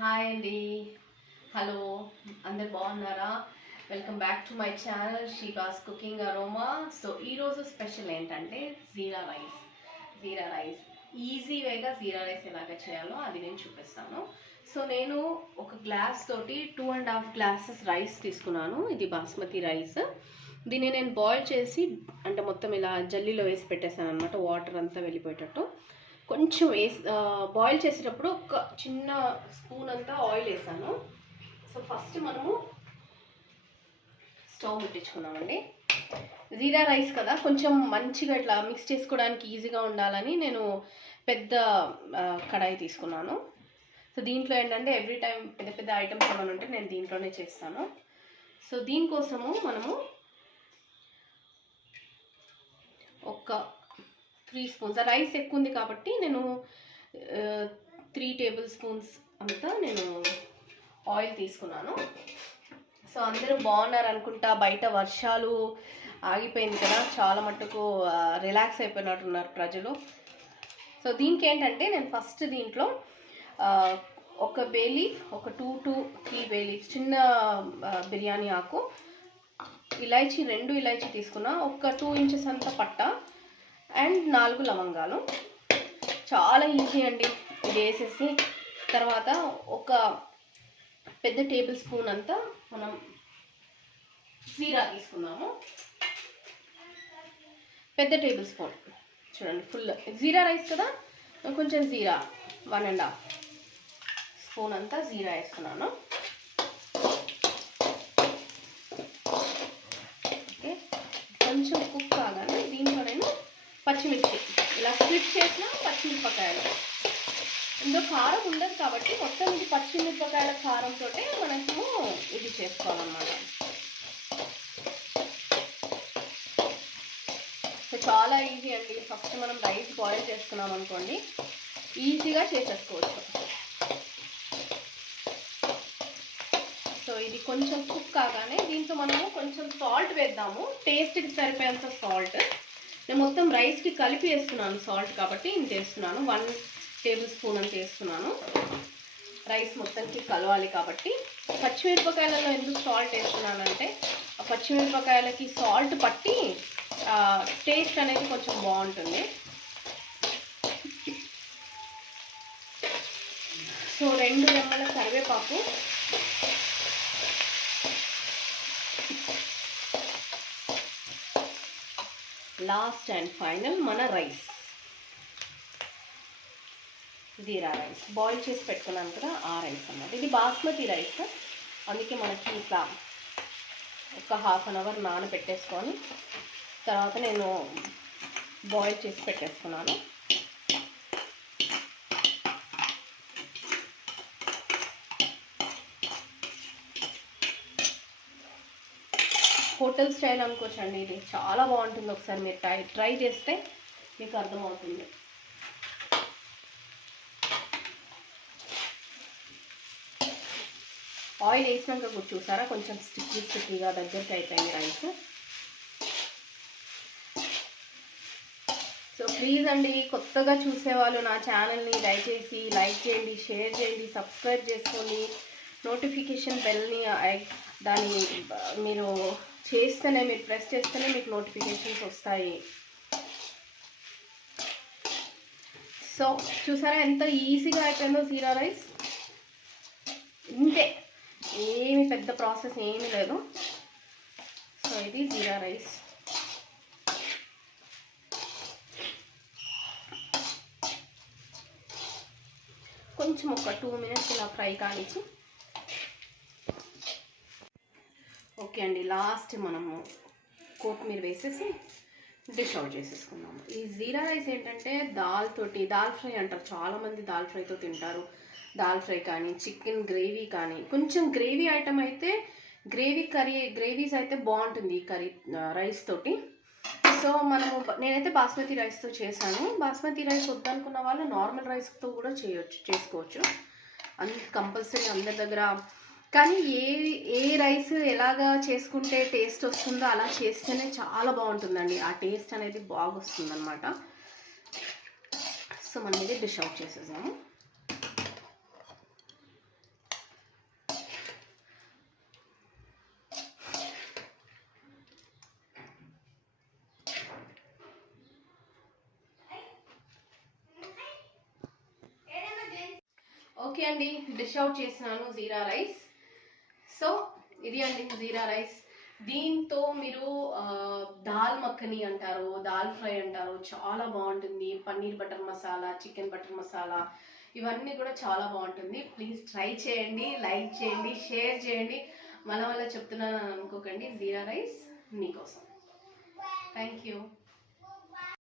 Hi అండి. Hello, అందరు బాగున్నారా? Welcome back to my channel Sheeba's cooking aroma. So ఈరోజు స్పెషల్ ఏంటంటే జీరా రైస్ ఈజీ వేగా జీరా రైస్ ఎలాగ చేయాలో అది నేను చూపిస్తాను. సో నేను ఒక గ్లాస్ తోటి 2.5 గ్లాసెస్ రైస్ తీసుకున్నాను. ఇది బాస్మతి రైస్. దీన్ని నేను బాయిల్ చేసి అంటే మొత్తం ఇలా జల్లీలో వేసి పెట్టేసాను అనమాట, వాటర్ అంతా వెళ్ళిపోయేటట్టు. కొంచెం బాయిల్ చేసేటప్పుడు ఒక చిన్న స్పూన్ అంతా ఆయిల్ వేసాను. సో ఫస్ట్ మనము స్టవ్ ముట్టించుకున్నామండి. జీరా రైస్ కదా, కొంచెం మంచిగా ఇట్లా మిక్స్ చేసుకోవడానికి ఈజీగా ఉండాలని నేను పెద్ద కడాయి తీసుకున్నాను. సో దీంట్లో ఏంటంటే ఎవ్రీ టైం పెద్ద పెద్ద ఐటమ్స్ ఏమైనా ఉంటే నేను దీంట్లోనే చేస్తాను. సో దీనికోసము మనము ఒక 3 స్పూన్స్, రైస్ ఎక్కువ ఉంది కాబట్టి నేను 3 టేబుల్ స్పూన్స్ అంతా నేను ఆయిల్ తీసుకున్నాను. సో అందరూ బాగున్నారు అనుకుంటా. బయట వర్షాలు ఆగిపోయింది కదా, చాలా మట్టుకు రిలాక్స్ అయిపోయినట్టున్నారు ప్రజలు. సో దీనికి ఏంటంటే నేను ఫస్ట్ దీంట్లో ఒక బే లీఫ్, ఒక 2 to 3 బే లీఫ్, చిన్న బిర్యానీ ఆకు, ఇలాచీ 2 ఇలాచీ తీసుకున్నా, ఒక 2 ఇంచెస్ అంతా పట్ట అండ్ 4 లవంగాలు. చాలా ఈజీ అండి ఇది వేసేసి. తర్వాత ఒక పెద్ద టేబుల్ స్పూన్ అంతా మనం జీరా తీసుకుందాము. పెద్ద టేబుల్ స్పూన్ చూడండి, ఫుల్ జీరా రైస్ కదా, కొంచెం జీరా 1.5 స్పూన్ అంతా జీరా వేసుకున్నాను. ఓకే, కొంచెం కుక్ కాగానే దీంట్లో నేను పచ్చిమిర్చి ఇలా స్ప్లిట్ చేసిన పచ్చిమిరపకాయలు. ఇందులో కారం ఉండదు కాబట్టి మొత్తం ఇది పచ్చిమిరపకాయల కారంతో మనము ఇది చేసుకోవాలన్నమాట. సో చాలా ఈజీ అండి. ఫస్ట్ మనం రైస్ బాయిల్ చేసుకున్నాం అనుకోండి, ఈజీగా చేసేసుకోవచ్చు. సో ఇది కొంచెం కుక్ కాగానే దీంట్లో మనము కొంచెం సాల్ట్ వేద్దాము, టేస్ట్కి సరిపోయేంత సాల్ట్. నేను మొత్తం రైస్కి కలిపి వేస్తున్నాను సాల్ట్ కాబట్టి ఇంత వేస్తున్నాను. 1 టేబుల్ స్పూన్ అంత వేస్తున్నాను. రైస్ మొత్తానికి కలవాలి కాబట్టి. పచ్చిమిరపకాయలలో ఎందుకు సాల్ట్ వేస్తున్నానంటే ఆ పచ్చిమిరపకాయలకి సాల్ట్ పట్టి టేస్ట్ అనేది కొంచెం బాగుంటుంది. సో 2 రెమ్మల కరివేపాకు, లాస్ట్ అండ్ ఫైనల్ మన రైస్, జీరా రైస్ బాయిల్ చేసి పెట్టుకున్నాను కదా, ఆ రైస్ అన్నమాట. ఇది బాస్మతి రైస్, అందుకే మనకి ఇట్లా ఒక ½ an hour నానబెట్టేసుకొని తర్వాత నేను బాయిల్ చేసి పెట్టేసుకున్నాను. హోటల్ స్టైల్ అనుకోవచ్చండి, ఇది చాలా బాగుంటుంది. ఒకసారి మీరు ట్రై చేస్తే మీకు అర్థమవుతుంది. ఆయిల్ వేసినాక కూడా చూసారా, కొంచెం స్టిక్కీగా దగ్గరికి అయిపోయింది రైస్. సో ప్లీజ్ అండి, కొత్తగా చూసేవాళ్ళు నా ఛానల్ని దయచేసి లైక్ చేయండి, షేర్ చేయండి, సబ్స్క్రైబ్ చేసుకోండి. నోటిఫికేషన్ బెల్ని దాన్ని మీరు చేస్తేనే, మీరు ప్రెస్ చేస్తేనే మీకు నోటిఫికేషన్స్ వస్తాయి. సో చూసారా ఎంత ఈజీగా అయిపోయిందో జీరా రైస్. ఇంతే, ఏమి పెద్ద ప్రాసెస్ ఏమీ లేదు. సో ఇది జీరా రైస్. కొంచెం ఒక 2 minutes ఇలా ఫ్రై కానిచ్చి. ఓకే అండి, లాస్ట్ మనము కొత్తిమీర వేసేసి డిష్ అవుట్ చేసేసుకున్నాము. ఈ జీరా రైస్ ఏంటంటే దాల్ ఫ్రై అంటారు చాలామంది, దాల్ ఫ్రైతో తింటారు. దాల్ ఫ్రై కానీ, చికెన్ గ్రేవీ కానీ, కొంచెం గ్రేవీ ఐటమ్ అయితే గ్రేవీస్ అయితే బాగుంటుంది ఈ కర్రీ రైస్ తోటి. సో నేనైతే బాస్మతి రైస్తో చేశాను. బాస్మతి రైస్ వద్దనుకున్న వాళ్ళు నార్మల్ రైస్తో కూడా చేసుకోవచ్చు. కంపల్సరీ అందరి దగ్గర. కానీ ఏ రైస్ ఎలాగా చేసుకుంటే టేస్ట్ వస్తుందో అలా చేస్తేనే చాలా బాగుంటుందండి, ఆ టేస్ట్ అనేది బాగా వస్తుంది అనమాట. సో మనం ఇది డిష్ అవుట్ చేసేసాము. ఓకే అండి, డిష్ అవుట్ చేసినాను జీరా రైస్. సో ఇది అండి జీరా రైస్. దీంతో మీరు దాల్ మఖని అంటారు, దాల్ ఫ్రై అంటారు, చాలా బాగుంటుంది. Paneer butter masala, chicken butter masala, ఇవన్నీ కూడా చాలా బాగుంటుంది. ప్లీజ్ ట్రై చేయండి, లైక్ చేయండి, షేర్ చేయండి. మళ్ళీ చెప్తున్నాను అనుకోకండి, జీరా రైస్ మీకోసం. Thank you.